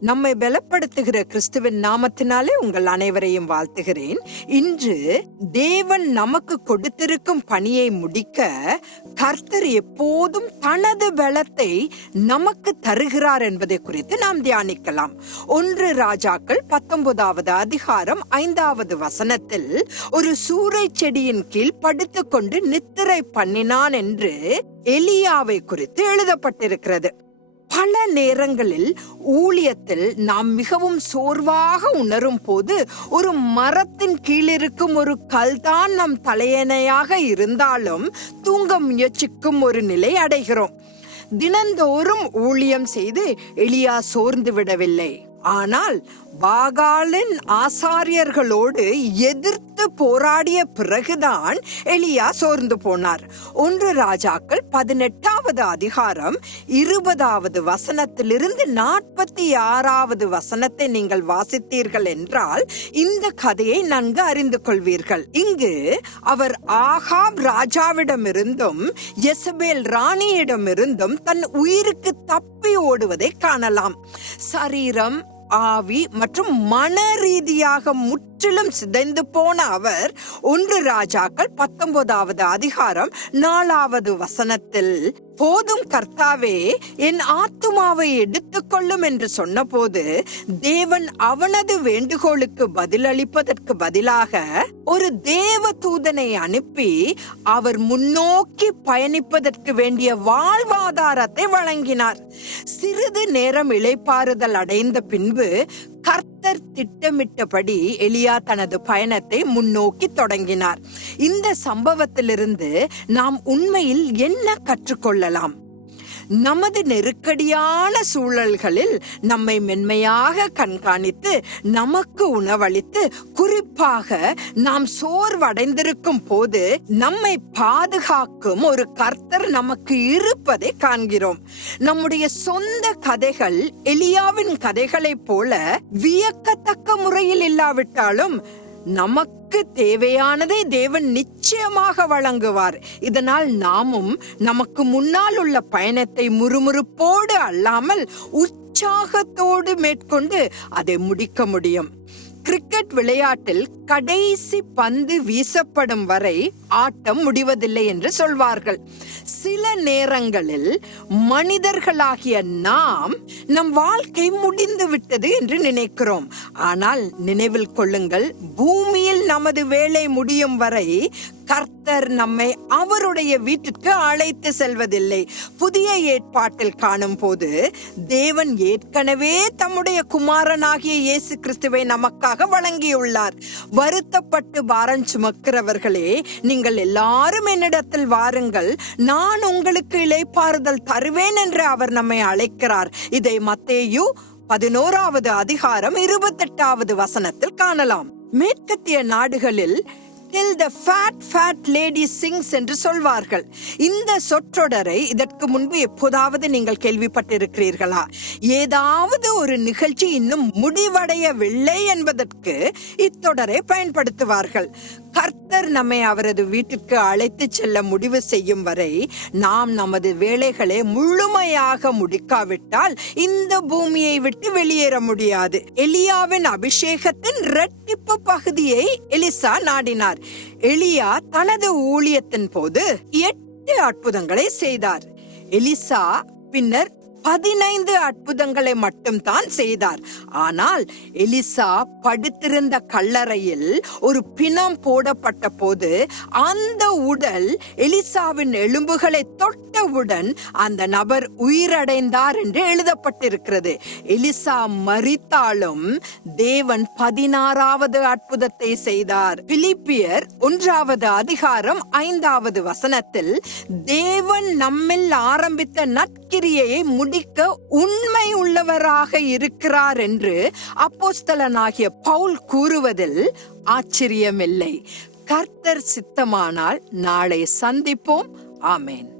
நம்மை பலப்படுத்துகிற கிறிஸ்துவின் நாமத்தினாலே உங்கள் அனைவரையும் வாழ்த்துகிறேன். இன்று தேவன் நமக்கு கொடுத்திருக்கும் பணியை முடிக்க கர்த்தர் எப்போதும் தனது பலத்தை நமக்கு தருகிறார் என்பதை குறித்து நாம் தியானிக்கலாம். ஒன்று ராஜாக்கள் பத்தொன்பதாவது அதிகாரம் ஐந்தாவது வசனத்தில் ஒரு சூறை செடியின் கீழ் படுத்துக்கொண்டு நித்திரை பண்ணினான் என்று எலியாவை குறித்து எழுதப்பட்டிருக்கிறது. பல நேரங்களில் ஊழியத்தில் நாம் மிகவும் சோர்வாக உணரும் போது ஒரு மரத்தின் கீழிருக்கும் ஒரு கல்தான் நம் தலையணையாக இருந்தாலும் தூங்க முயற்சிக்கும் ஒரு நிலை அடைகிறோம். தினந்தோறும் ஊழியம் செய்து எளியா சோர்ந்து விடவில்லை. ஆனால் பாகாலின் ஆசாரியர்களோடு எதிர்த்து போராடிய பிறகுதான் எலியா சோர்ந்து போனார். ஒன்று ராஜாக்கள் பதினெட்டாவது அதிகாரம் இருபதாவது வசனத்திலிருந்து நாற்பத்தி ஆறாவது வசனத்தை நீங்கள் வாசித்தீர்கள் என்றால் இந்த கதையை நன்கு அறிந்து கொள்வீர்கள். இங்கு அவர் ஆகாம் ராஜாவிடமிருந்தும் எசபேல் ராணியிடமிருந்தும் தன் உயிருக்கு தப்பி ஓடுவதை காணலாம். சரீரம் ஆவி மற்றும் மன ரீதியாக முற்றிலும் சிதைந்து போன அவர் ஒன்று ராஜாக்கள் பத்தொன்பதாவது அதிகாரம் நாலாவது வசனத்தில் போதும் கர்த்தாவே என் ஆத்துமாவை எடுத்துக்கொள்ளும் என்று சொன்னபோது தேவன் அவனது வேண்டுகோளுக்கு பதிலளிப்பதற்கு பதிலாக ஒரு தேவ தூதனை அனுப்பி அவர் முன்னோக்கி பயணிப்பதற்கு வேண்டிய வாழ்வாதாரத்தை வழங்கினார். சிறிது நேரம் இளைப்பாறுதல் அடைந்த பின்பு கர்த்தர் திட்டமிட்டபடி எலியா தனது பயணத்தை முன்னோக்கி தொடங்கினார். இந்த சம்பவத்திலிருந்து நாம் உண்மையில் என்ன கற்றுக்கொள்ளலாம்? நமது நெருக்கடியான சூழல்களில் நம்மை மென்மையாக கண்காணித்து நமக்கு உணவளித்து குறிப்பாக நாம் சோர்வடைந்திருக்கும் போது நம்மை பாதுகாக்கும் ஒரு கர்த்தர் நமக்கு இருப்பதை காண்கிறோம். நம்முடைய சொந்த கதைகள் எலியாவின் கதைகளைப் போல வியக்கத்தக்க முறையில் இல்லாவிட்டாலும் நமக்கு தேவையானதை தேவன் நிச்சயமாக வழங்குவார். இதனால் நாமும் நமக்கு முன்னால் உள்ள பயணத்தை முறுமுறுப்போடு அல்லாமல் உற்சாகத்தோடு மேற்கொண்டு அதை முடிக்க முடியும். கிரிக்கெட் விளையாட்டில் கடைசி பந்து வீசப்படும் வரை ஆட்டம் முடிவதில்லை என்று சொல்வார்கள். சில நேரங்களில் மனிதர்களாகிய நாம் நம் வாழ்க்கை முடிந்து விட்டது என்று நினைக்கிறோம். ஆனால் நினைவில் கொள்ளுங்கள் பூமியில் நமது வேலை முடியும் வரை கர்த்தர் நம்மை அவருடைய வீட்டிற்கு அழைத்து செல்வதில்லை. புதிய ஏற்பாட்டில் காணும் போது தேவன் ஏற்கனவே தம்முடைய குமாரனாகிய இயேசு கிறிஸ்துவை நமக்காக வழங்கியுள்ளார். வருத்தப்பட்டு பாரம் சுமக்கிறவர்களே நீங்கள் எல்லாரும் என்னிடத்தில் வாருங்கள். நான் உங்களுக்கு இளைப்பாறுதல் தருவேன் என்று அவர் நம்மை அழைக்கிறார். இதை மத்தேயு பதினோராவது அதிகாரம் இருபத்தெட்டாவது வசனத்தில் காணலாம். மேற்கத்திய நாடுகளில் till the fat fat lady sings என்று சொல்வார்கள். இந்த சொற்றொடரை இதற்கு முன்பு எப்போதாவது நீங்கள் கேள்விப்பட்டிருக்கிறீர்களா? ஏதாவது ஒரு நிகழ்ச்சி இன்னும் முடிவடையவில்லை என்பதற்கு இத்தொடரை பயன்படுத்துவார்கள். கர்த்தர் நம்மை அவரது வீட்டிற்கு அழைத்து செல்ல முடிவு செய்யும் வரை நாம் நமது வேலைகளை முழுமையாக முடிக்காவிட்டால் இந்த பூமியை விட்டு வெளியேற முடியாது. எலியாவின் அபிஷேகத்தின் இரட்டிப்பு பகுதியை எலிசா நாடினார். எலியா தனது ஊழியத்தின் போது எட்டு அற்புதங்களை செய்தார். எலிசா பின்னர் பதினைந்து அற்புதங்களை மட்டும் தான் செய்தார். ஆனால் எலிசா படுத்திருந்த கல்லறையில் ஒரு பிணம் போடப்பட்ட போது அந்த உடல் எலிசாவின் எலும்புகளை தொட்டவுடன் அந்த நபர் உயிரடைந்தார் என்று எழுதப்பட்டிருக்கிறது. எலிசா மறித்தாலும் தேவன் பதினாறாவது அற்புதத்தை செய்தார். பிலிப்பியர் ஒன்றாவது அதிகாரம் ஐந்தாவது வசனத்தில் தேவன் நம்மில் ஆரம்பித்த நற்கிரியையை முடிக்க உண்மை உள்ளவராக இருக்கிறார் என்று அப்போஸ்தலனாகிய பவுல் கூறுவதில் ஆச்சரியமில்லை. கர்த்தர் சித்தமானால் நாளை சந்திப்போம். ஆமேன்.